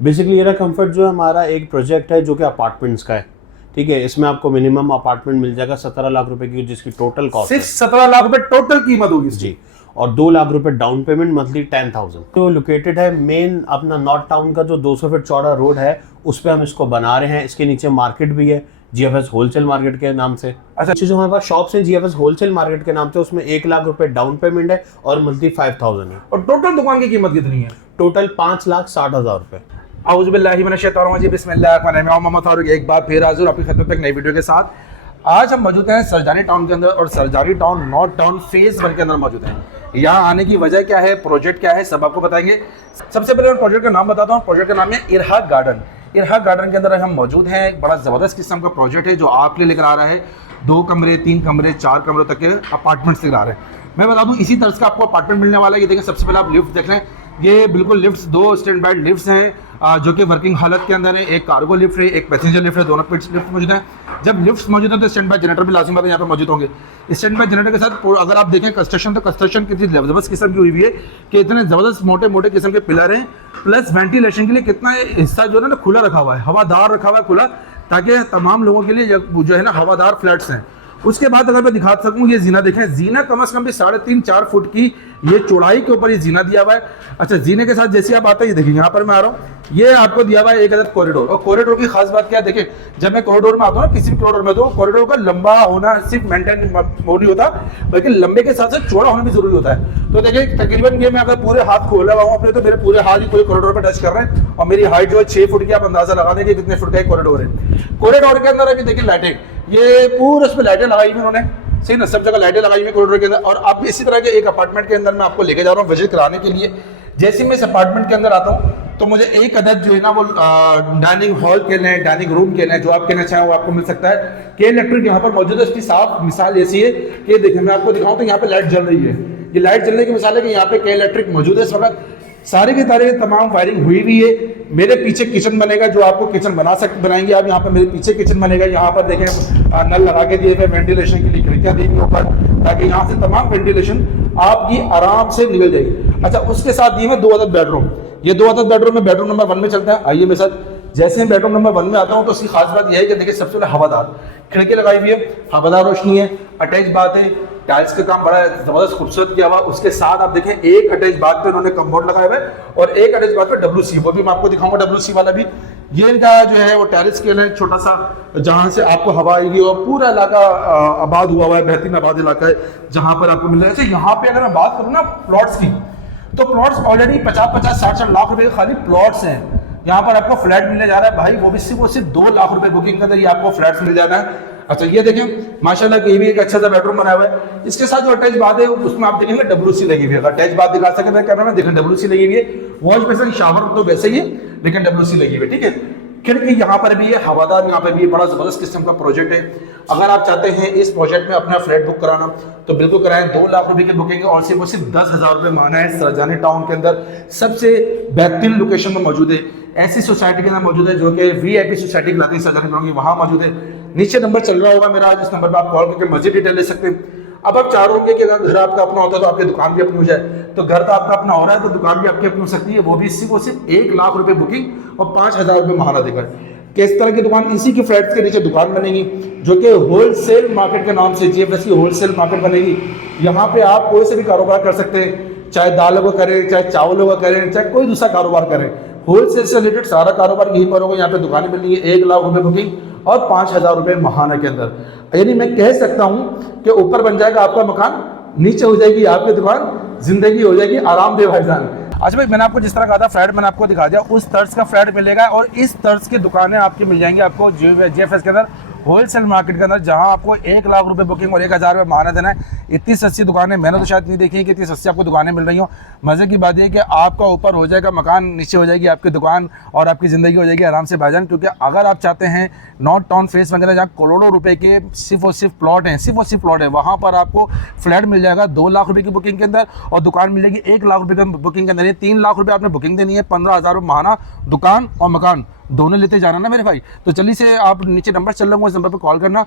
Basically era comfort जो है हमारा एक प्रोजेक्ट है जो कि अपार्टमेंट्स का है, ठीक है। इसमें आपको मिनिमम अपार्टमेंट मिल जाएगा 17 लाख रुपए की, जिसकी टोटल कॉस्ट सिर्फ 17 लाख रुपए टोटल कीमत होगी इसकी। जी, और 2 लाख रुपए डाउन पेमेंट, मंथली 10,000। तो लोकेटेड है मेन अपना नॉर्थ टाउन का जो 200 फीट चौड़ा रोड है, उस पर हम इसको बना रहे हैं। इसके नीचे मार्केट भी है जीएफएस होलसेल मार्केट के नाम से। अच्छा, जो हमारे पास शॉप्स हैं जीएफएस होलसेल मार्केट के नाम से, उसमें 1 लाख रुपए डाउन पेमेंट है और मंथली 5,000 है। और टोटल दुकान की कीमत कितनी है? टोटल 5,60,000 रुपए। औज़ुबिल्लाहि बिस्मिल्लाहिर्रहमानिर्रहीम। मोहम्मद फारूक एक बार फिर हाजिर आपकी खिदमत में एक नई वीडियो के साथ। आज हम मौजूद हैं सरजानी टाउन के अंदर, और Sarjani town north town phase 1 के अंदर मौजूद हैं। यहाँ आने की वजह क्या है, प्रोजेक्ट क्या है, सब आपको बताएंगे। सबसे पहले मैं प्रोजेक्ट का नाम बताता हूँ। प्रोजेक्ट का नाम है इरहाक गार्डन। इरहाक गार्डन के अंदर हम मौजूद हैं। एक बड़ा ज़बरदस्त किस्म का प्रोजेक्ट है जो आपके लिए लेकर आ रहा है। 2 कमरे, 3 कमरे, 4 कमरों तक के अपार्टमेंट्स लेकर आ रहे हैं। मैं बता दूं इसी तरह का आपको अपार्टमेंट मिलने वाला है। ये देखें, सबसे पहले आप लिफ्ट देख रहे हैं, ये बिल्कुल लिफ्ट्स 2 स्टैंड बाय लिफ्ट्स हैं जो कि वर्किंग हालत के अंदर है। एक कार्गो लिफ्ट है, एक पैसेंजर लिफ्ट है, दोनों लिफ्ट मौजूद हैं। जब लिफ्ट्स मौजूद हैं तो स्टैंड बाय जनरेटर भी लाजिम बात है यहाँ पर मौजूद होंगे। स्टैंड बाय जनरेटर के साथ अगर आप देखें कंस्ट्रक्शन, तो कंस्ट्रक्शन कितनी ज़बरदस्त किस्म की हुई हुई है कि इतने ज़बरदस्त मोटे मोटे किस्म के पिलर हैं, प्लस वेंटिलेशन के लिए कितना हिस्सा जो है ना खुला रखा हुआ है, हवादार रखा हुआ है खुला, ताकि तमाम लोगों के लिए जो है ना हवादार फ्लैट्स हैं। उसके बाद अगर मैं दिखा सकूं, ये जीना देखें, जीना कम से कम भी 3.5-4 फुट की ये चौड़ाई के ऊपर ये जीना दिया हुआ है। अच्छा, जीने के साथ जैसे आप आते हैं, ये देखिए यहाँ पर मैं आ रहा हूँ, ये आपको दिया हुआ है एक अदद कॉरिडोर। और कॉरिडोर की खास बात क्या है, देखिए जब मैं कॉरिडोर में आता हूँ ना, किसी भी कॉरिडोर में, तो कॉरिडोर का लंबा होना सिर्फ मेंटेन नहीं होता, बल्कि लंबे के साथ साथ चौड़ा होना भी जरूरी होता है। तो देखिए तकरीबन ये मैं अगर पूरे हाथ खोला हुआ हूँ अपने, तो मेरे पूरे हाथ ही पूरे कॉरिडोर पर टच कर रहे हैं। और मेरी हाइट जो है 6 फुट की, आप अंदाजा लगा देंगे कितने फुट का कॉरिडोर है। कॉरिडोर के अंदर अभी देखिए लाइटिंग, ये पूरे उस पर लाइटें लगाई हुई उन्होंने, सही ना, सब जगह लाइटें लगाई हुई कॉरिडोर के अंदर। और अब इसी तरह के एक अपार्टमेंट के अंदर मैं आपको लेके जा रहा हूँ विजिट कराने के लिए। जैसे मैं इस अपार्टमेंट के अंदर आता हूँ तो मुझे एक अदद जो है ना वो डाइनिंग हॉल के लिए, डाइनिंग रूम के लिए, जो आप कहना चाहें वो आपको मिल सकता है। के इलेक्ट्रिक यहाँ पर मौजूद है। इसकी साफ मिसाल ऐसी है कि देखिए मैं आपको दिखाऊँ तो यहाँ पे लाइट जल रही है। ये लाइट जलने की मिसाल है कि यहाँ पे के इलेक्ट्रिक मौजूद है इस वक्त। सारे के सारे तमाम वायरिंग हुई हुई है। मेरे पीछे किचन बनेगा, जो आपको किचन बनाएंगे आप। यहाँ पर मेरे पीछे किचन बनेगा। यहाँ पर देखें नल लगा के दिए हुए, वेंटिलेशन के लिए खिड़कियाँ दी हुई ऊपर, ताकि यहाँ से तमाम वेंटिलेशन आपकी आराम से निकल जाएगी। अच्छा, उसके साथ दिए हुए 2 अदद बेडरूम। ये 2 अदद बेडरूम में बेडरूम नंबर 1 में चलते हैं। आइए मेरे साथ। जैसे मैं बेडरूम नंबर 1 में आता हूँ तो उसकी खास बात यह है कि देखिए सबसे पहले हवादार खिड़की लगाई हुई है, हवादार रोशनी है, अटैच बात है, टाइल्स का काम बड़ा जबरदस्त खूबसूरत किया हुआ। उसके साथ आप देखें एक अटैच बात पे उन्होंने कम्बोर्ड लगाया हुआ है, और एक अटैच बात पे WC, वो भी मैं आपको दिखाऊंगा WC वाला भी। ये इनका जो है वो टेरेस के लिए छोटा सा, जहां से आपको हवा आएगी, और पूरा इलाका आबाद हुआ हुआ है, बेहतरीन आबाद इलाका है जहां पर आपको मिल रहा है। यहाँ पे अगर मैं बात करूँ ना प्लॉट्स की, तो प्लॉट्स ऑलरेडी 50-50, 60-60 लाख रुपए के खाली प्लॉट्स हैं। यहाँ पर आपको फ्लैट मिलने जा रहा है भाई, वो भी सिर्फ 2 लाख रुपए बुकिंग के अंदर ये आपको फ्लैट्स मिल जाना है। अच्छा, ये देखें माशाल्लाह कि ये भी एक अच्छा सा बेडरूम बनाया हुआ है। इसके साथ जो अटैच बात है उसमें आप देखेंगे WC लगी हुई है। अटैच बात दिखा सकते हैं कैमरा में, देखें WC लगी हुई है। वॉश बेसिन शावर तो वैसे ही है, लेकिन WC लगी हुई है, ठीक है। खिड़की यहाँ पर भी है, हवादार यहाँ पर भी है। बड़ा जबरदस्त किस्म का प्रोजेक्ट है। अगर आप चाहते हैं इस प्रोजेक्ट में अपना फ्लैट बुक कराना तो बिल्कुल कराएं। 2 लाख रुपए की बुकिंग है, और सिर्फ 10,000 रुपये माना है। सरजानी टाउन के अंदर सबसे बेहतरीन लोकेशन में मौजूद है। ऐसी सोसाइटी के अंदर मौजूद है जो कि VIP सोसाइटी कहलाती है सरजानी टाउन की, वहाँ मौजूद है। नीचे नंबर चल रहा होगा मेरा, जिस नंबर पर आप कॉल करके मजीद डिटेल ले सकते हैं। अब आप चाह रहे होंगे कि अगर घर आपका अपना होता तो आपकी दुकान भी अपनी हो जाए, तो घर तो आपका अपना हो रहा है तो दुकान भी आपकी अपनी हो सकती है। वो भी सिर्फ 1 लाख रुपए बुकिंग और 5,000 रुपये महाना देकर। किस तरह की दुकान, इसी के फ्लैट्स के नीचे दुकान बनेगी जो कि होलसेल मार्केट के नाम से GFS की होलसेल मार्केट बनेगी। यहाँ पे आप कोई से भी कारोबार कर सकते हैं, चाहे दालों का करें, चाहे चावलों का करें, चाहे कोई दूसरा कारोबार करें। होलसेल से रिलेटेड सारा कारोबार यहीं पर होगा। यहाँ पे दुकानें मिलेंगी 1 लाख रुपए बुकिंग और 5,000 रुपये महाना के अंदर। यानी मैं कह सकता हूँ कि ऊपर बन जाएगा आपका मकान, नीचे हो जाएगी आपकी दुकान, जिंदगी हो जाएगी आरामदेह भाईजान। अच्छा भाई, मैंने आपको जिस तरह कहा था फ्लैट मैंने आपको दिखा दिया, उस तर्ज का फ्लैट मिलेगा। और इस तर्ज की दुकानें आपकी मिल जाएंगी आपको GFS के अंदर, होलसेल मार्केट के अंदर, जहां आपको 1 लाख रुपए बुकिंग और 1,000 रुपये महाना देना है। इतनी सस्ती दुकानें मैंने तो शायद नहीं देखी है कि इतनी सस्ती आपको दुकानें मिल रही हो। मज़े की बात यह है कि आपका ऊपर हो जाएगा मकान, नीचे हो जाएगी आपकी दुकान, और आपकी ज़िंदगी हो जाएगी आराम से भाईजान। क्योंकि अगर आप चाहते हैं नॉर्थ टाउन फेस वगैरह जहाँ करोड़ों रुपए के सिर्फ और सिर्फ प्लॉट हैं, सिर्फ और सिर्फ प्लॉट है, वहाँ पर आपको फ्लैट मिल जाएगा 2 लाख रुपये की बुकिंग के अंदर, और दुकान मिलेगी 1 लाख रुपये की बुकिंग के अंदर। ये 3 लाख रुपये आपने बुकिंग देनी है, 15,000 रुपये महाना, दुकान और मकान दोनों लेते जाना ना मेरे भाई। तो चलिए से आप नीचे नंबर चल रहा हूँ, इस नंबर पे कॉल करना।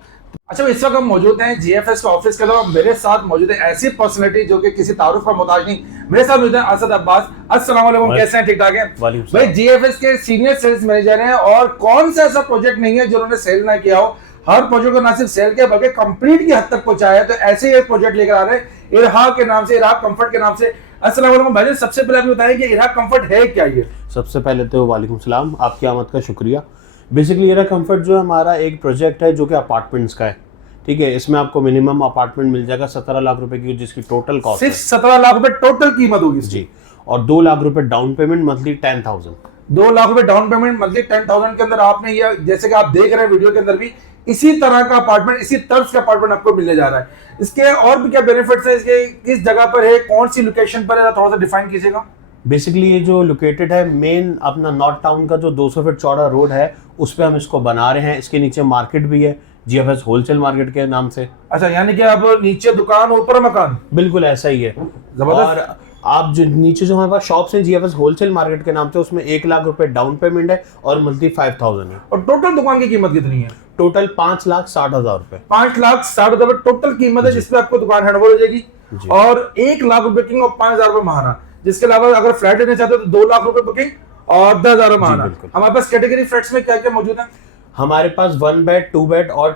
अच्छा, इस वक्त हम मौजूद हैं जीएफएस के ऑफिस के अंदर। मेरे साथ मौजूद है ऐसी पर्सनैलिटी जो कि किसी तारुफ का मोहताज नहीं। मेरे साथ मौजूद है असद अब्बास। अस्सलाम वालेकुम, कैसे हैं? ठीक ठाक हैं भाई? जीएफएस के सीनियर सेल्स मैनेजर हैं और कौन सा ऐसा प्रोजेक्ट नहीं है जो उन्होंने सेल ना किया हो। हर प्रोजेक्ट को ना सिर्फ सेल किया बल्कि कंप्लीट की हद तक पहुंचाया है। तो ऐसे ही एक प्रोजेक्ट लेकर आ रहे हैं इरहा के नाम से, इरहा कंफर्ट के नाम से। अस्सलाम वालेकुम भाई, सबसे पहले आप बताएं कि इरहा कंफर्ट है क्या? ये सबसे पहले तो वालेकुम सलाम, आपकी आमद का शुक्रिया। बेसिकली इरहा कंफर्ट जो है हमारा एक प्रोजेक्ट है जो कि अपार्टमेंट्स का है, ठीक है। इसमें आपको मिनिमम अपार्टमेंट मिल जाएगा 17 लाख रुपए की, जिसकी टोटल कॉस्ट सिर्फ 17 लाख रुपए टोटल कीमत होगी जी। और 2 लाख रुपए डाउन पेमेंट, मंथली 10,000। 2 लाख रुपए डाउन पेमेंट, मंथली 10,000 के अंदर आपने ये, जैसे कि आप देख रहे हैं वीडियो के अंदर भी, इसी तरह का अपार्टमेंट, इसी तर्ज का अपार्टमेंट आपको मिलने जा रहा है। इसके और भी क्या बेनिफिट्स है, इसके किस जगह पर है, कौन सी लोकेशन पर है, थोड़ा सा डिफाइन कीजिएगा। बेसिकली ये जो लोकेटेड है मेन अपना नॉर्थ टाउन का जो 200 फीट चौड़ा रोड है, उस पे हम इसको बना रहे हैं। इसके नीचे मार्केट भी है, जीएफएस होलसेल मार्केट के नाम से। अच्छा, यानी कि आप नीचे दुकान ऊपर मकान? बिल्कुल ऐसा ही है। जबरदस्त। और आप जो नीचे जो हमारे पास शॉप्स हैं जीएफएस होलसेल मार्केट के नाम से, उसमें 1 लाख रुपए डाउन पेमेंट है और मंथली 5,000 है। और टोटल दुकान की कीमत कितनी है? टोटल 5,60,000 रुपए। 5,60,000 टोटल कीमत है, जिसपे आपको दुकान हैंडओवर हो जाएगी। और 1 लाख रुपए बुकिंग और 5,000 रुपए महाना। जिसके अलावा अगर फ्लैट लेना चाहते हो तो 2 लाख रुपए बुकिंग और 10,000 महाना। हमारे पास कैटेगरी फ्लैट्स में क्या क्या मौजूद है? हमारे पास 1 बेड, 2 बेड और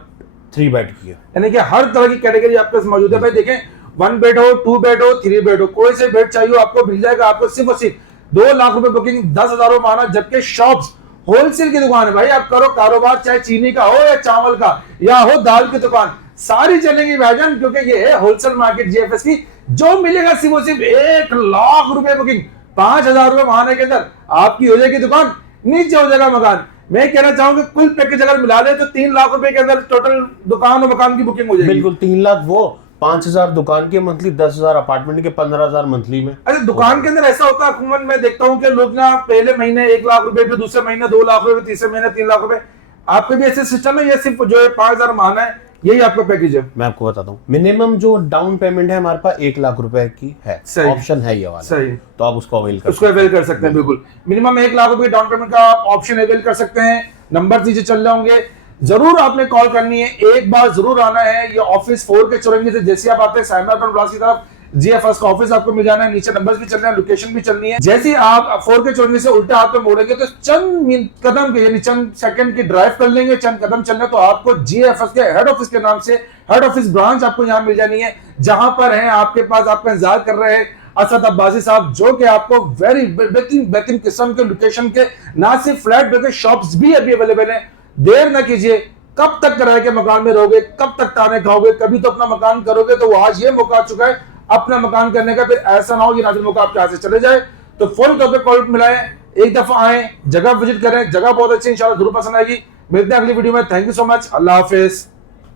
3 बेड की है, यानी कि हर तरह की कैटेगरी आपके पास मौजूद है भाई। देखें, 1 बेड हो, 2 बेड हो, 3 बेड हो, कोई से बेड चाहिए आपको मिल जाएगा। आपको सिर्फ और सिर्फ 2 लाख रुपए बुकिंग, 10,000 महाना। जबकि शॉप्स होलसेल की दुकान है भाई। आप करो कारोबार, चाहे चीनी का हो या चावल का या हो दाल की दुकान, सारी चलेंगी भाईजान, क्योंकि ये है होलसेल मार्केट जीएफएस की। जो मिलेगा सिर्फ और सिर्फ 1 लाख रुपए बुकिंग, 5,000 रुपए महाने के अंदर आपकी हो जाएगी दुकान, नीचे हो जाएगा मकान। मैं कहना चाहूंगा कुल पैकेज अगर मिला दे तो 3 लाख रुपए के अंदर टोटल दुकान और मकान की बुकिंग हो जाएगी। बिल्कुल 3 लाख वो, 5,000 दुकान के मंथली, 10,000 अपार्टमेंट के, 15,000 मंथली में। अरे दुकान के अंदर ऐसा होता है अमूमन, मैं देखता हूँ कि लोग ना पहले महीने 1 लाख रुपए, फिर दूसरे महीने 2 लाख रुपए, तीसरे महीने 3 लाख रुपए। आपके भी ऐसे सिस्टम है या सिर्फ जो है 5,000 महाना है यही आपका पैकेज है? मैं आपको बताता हूँ, मिनिमम जो डाउन पेमेंट है हमारे पास 1 लाख रुपए की है। ऑप्शन है ये वाला, सही, तो आप उसको अवेल कर सकते हैं। बिल्कुल मिनिमम 1 लाख रुपए डाउन पेमेंट का आप ऑप्शन अवेल कर सकते हैं। नंबर नीचे चल रहे होंगे, जरूर आपने कॉल करनी है, एक बार जरूर आना है। ये ऑफिस 4 के चौरंगी से जैसे आप आते हैं साइमर की तरफ जीएफएस का ऑफिस आपको मिल जाना है। नीचे नंबर्स भी चल रहे हैं, लोकेशन भी चलनी है। जैसे ही आप 4 के चौरंगी से उल्टा हाथ पे मोड़ेंगे तो चंद कदम के, यानी चंद सेकंड की ड्राइव कर लेंगे, चंद कदम चलने तो आपको जीएफएस के हेड ऑफिस के नाम से हेड ऑफिस ब्रांच आपको यहाँ मिल जानी है, जहां पर है आपके पास आपका इंतजार कर रहे हैं असद अब्बासी साहब, जो कि आपको वेरी बेहतरीन किस्म के लोकेशन के ना सिर्फ फ्लैट बल्कि शॉप्स भी अभी अवेलेबल है। देर ना कीजिए, कब तक किराए के मकान में रहोगे, कब तक ताने खाओगे? कभी तो अपना मकान करोगे। तो आज ये मौका आ चुका है अपना मकान करने का, फिर ऐसा ना हो ये नाज़िल मौका आपके हाथ से चले जाए। तो फुल तौर पे कॉल मिलाएं, एक दफा आए, जगह विजिट करें, जगह बहुत अच्छी इंशाल्लाह जरूर पसंद आएगी। मिलते हैं अगली वीडियो में। Thank you so much, Allah Hafiz.